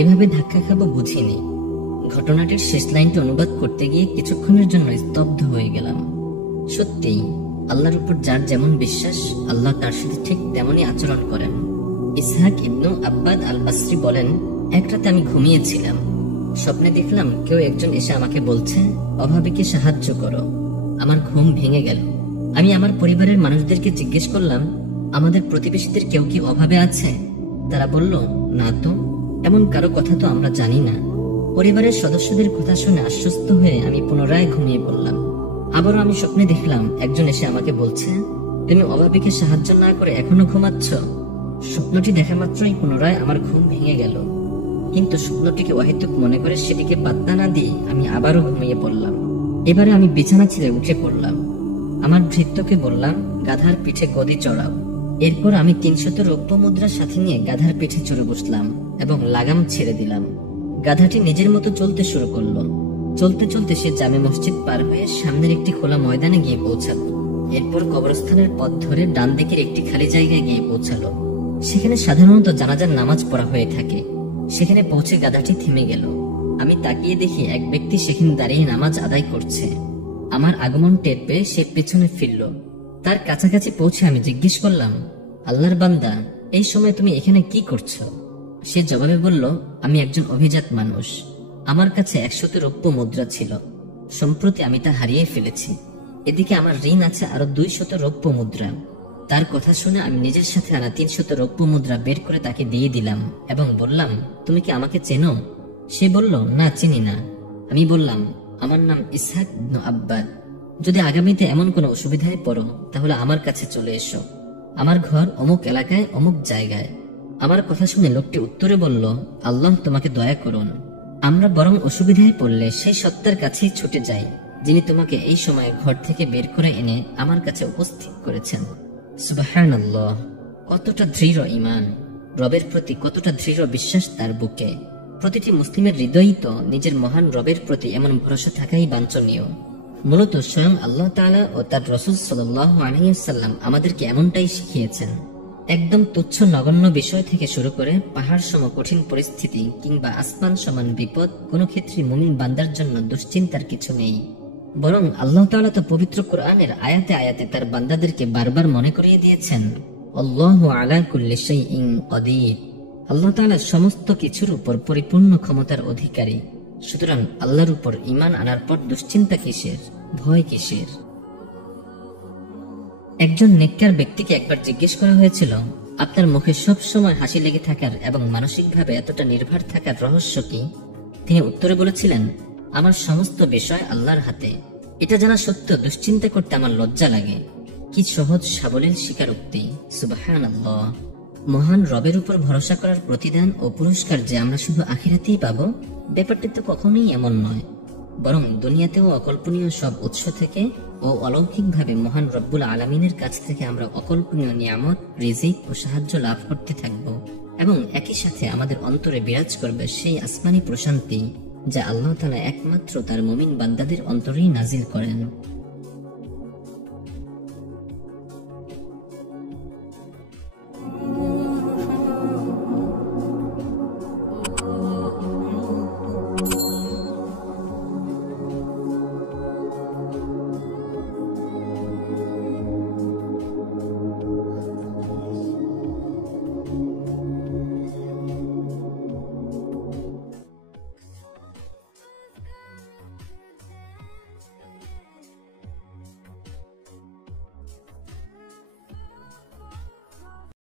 এভাবে ধাক্কা খাবো বুঝিনি। ঘটনাটির শেষ লাইনটি অনুবাদ করতে গিয়ে কিছুক্ষণের জন্য স্তব্ধ হয়ে গেলাম। সত্যিই আল্লাহর উপর যার যেমন বিশ্বাস, আল্লাহ তার সাথে ঠিক তেমনই আচরণ করেন। ইসহাক ইবনু আব্বাদ আল বাসরি বলেন, এক রাতে আমি ঘুমিয়েছিলাম। স্বপ্নে দেখলাম কেউ একজন এসে আমাকে বলছে, অভাবীকে সাহায্য করো। আমার ঘুম ভেঙে গেল। আমি আমার পরিবারের মানুষদেরকে জিজ্ঞেস করলাম, আমাদের প্রতিবেশীদের কেউ কি অভাবে আছে? তারা বলল, না তো, এমন কারো কথা তো আমরা জানি না। পরিবারের সদস্যদের কথা শুনে আশ্বস্ত হয়ে আমি পুনরায় ঘুমিয়ে পড়লাম। আবারও আমি স্বপ্নে দেখলাম একজন এসে আমাকে বলছে, তুমি অভাবীকে সাহায্য না করে এখনো ঘুমাচ্ছ। স্বপ্নটি দেখা মাত্রই পুনরায় আমার ঘুম ভেঙে গেল, কিন্তু স্বপ্নটিকে অহেতুক মনে করে সেটিকে পাত্তা না দিয়ে আমি আবারও ঘুমিয়ে পড়লাম। এবারে আমি বিছানা ছেড়ে উঠে পড়লাম। আমার ভৃত্যকে বললাম, গাধার পিঠে গদি চড়াও। এরপর আমি 300 রৌপ্য মুদ্রা সাথে নিয়ে গাধার পিঠে চড়ে বসলাম এবং লাগাম ছেড়ে দিলাম। গাধাটি নিজের মতো চলতে শুরু করলো। চলতে চলতে সে জামে মসজিদ পার হয়ে সামনের একটি খোলা ময়দানে গিয়ে পৌঁছালো। এরপর কবরস্থানের পথ ধরে ডান দিকের একটি খালি জায়গায় গিয়ে পৌঁছালো। সেখানে সাধারণত জানাজার নামাজ পড়া হয়ে থাকে। সেখানে পৌঁছে গাধাটি থেমে গেল। আমি তাকিয়ে দেখি এক ব্যক্তি সেখানে দাঁড়িয়ে নামাজ আদায় করছে। আমার আগমন টের পেয়ে সে পেছনে ফিরল। তার কাছাকাছি পৌঁছে আমি জিজ্ঞেস করলাম, আল্লাহর বান্দা, এই সময় তুমি এখানে কি করছো? সে জবাবে বলল, আমি একজন অভিজাত মানুষ। আমার কাছে 100 রৌপ্য মুদ্রা ছিল। সম্প্রতি আমি তা হারিয়ে ফেলেছি। এদিকে আমার ঋণ আছে আরো 200 রৌপ্য মুদ্রা। তার কথা শুনে আমি নিজের সাথে আনা 300 রৌপ্য মুদ্রা বের করে তাকে দিয়ে দিলাম এবং বললাম, তুমি কি আমাকে চেনো? সে বলল, না, চিনি না। আমি বললাম, আমার নাম ইসহাক ইবনু আব্বাদ। যদি আগামীতে এমন কোনো অসুবিধায় পড়ো তাহলে আমার কাছে চলে এসো। আমার ঘর অমুক এলাকায় অমুক জায়গায়। আমার কথা শুনে লোকটি উত্তরে বলল, আল্লাহ তোমাকে দয়া করুন। আমরা বরং অসুবিধায় পড়লে সেই সত্তার কাছেই ছুটে যাই যিনি তোমাকে এই সময়ে ঘর থেকে বের করে এনে আমার কাছে উপস্থিত করেছেন। সুবহানাল্লাহ! কতটা দৃঢ় ঈমান, রবের প্রতি কতটা দৃঢ় বিশ্বাস তার বুকে। প্রতিটি মুসলিমের হৃদয়ই তো নিজের মহান রবের প্রতি এমন ভরসা থাকাই বাঞ্ছনীয়। মূলত স্বয়ং আল্লাহ তাআলা ও তার রাসূল সাল্লাল্লাহু আলাইহি ওয়াসাল্লাম আমাদেরকে এমনটাই শিখিয়েছেন। একদম তুচ্ছ নগণ্য বিষয় থেকে শুরু করে পাহাড় সম কঠিন পরিস্থিতি কিংবা আসমান সমান বিপদ, কোনো ক্ষেত্রে মুমিন বান্দার জন্য দুশ্চিন্তার কিছু নেই। বরং আল্লাহ তাআলা তো পবিত্র কোরআনের আয়াতে আয়াতে তার বান্দাদেরকে বারবার মনে করিয়ে দিয়েছেন, আল্লাহু আলা কুল্লি শাইইন কাদির। আল্লাহ তাআলা সমস্ত কিছুর উপর পরিপূর্ণ ক্ষমতার অধিকারী। সুতরাং আল্লাহর উপর ঈমান আনার পর দুশ্চিন্তা কিসের, ভয় কিসের? একজন নেককার ব্যক্তিকে একবার জিজ্ঞেস করা হয়েছিল, আপনার মুখে সব সময় হাসি লেগে থাকার এবং মানসিকভাবে এতটা নির্ভর থাকার রহস্য কি? তিনি উত্তরে বলেছিলেন, আমার সমস্ত বিষয় আল্লাহর হাতে। এটা জানা সত্ত্বেও দুশ্চিন্তা করতে আমার লজ্জা লাগে। কি সহজ সাবলীল স্বীকারোক্তি! সুবহানাল্লাহ! মহান রবের উপর ভরসা করার প্রতিদান ও পুরস্কার যে আমরা শুধু আখিরাতেই পাবো, ব্যাপারটি তো কখনোই এমন নয়। বরং দুনিয়াতেও অকল্পনীয় সব উৎস থেকে ও অলৌকিকভাবে মহান রব্বুল আলামিনের কাছ থেকে আমরা অকল্পনীয় নিয়ামত, রিজিক ও সাহায্য লাভ করতে থাকব এবং একই সাথে আমাদের অন্তরে বিরাজ করবে সেই আসমানি প্রশান্তি যা আল্লাহ তাআলা একমাত্র তার মুমিন বান্দাদের অন্তরেই নাজিল করেন।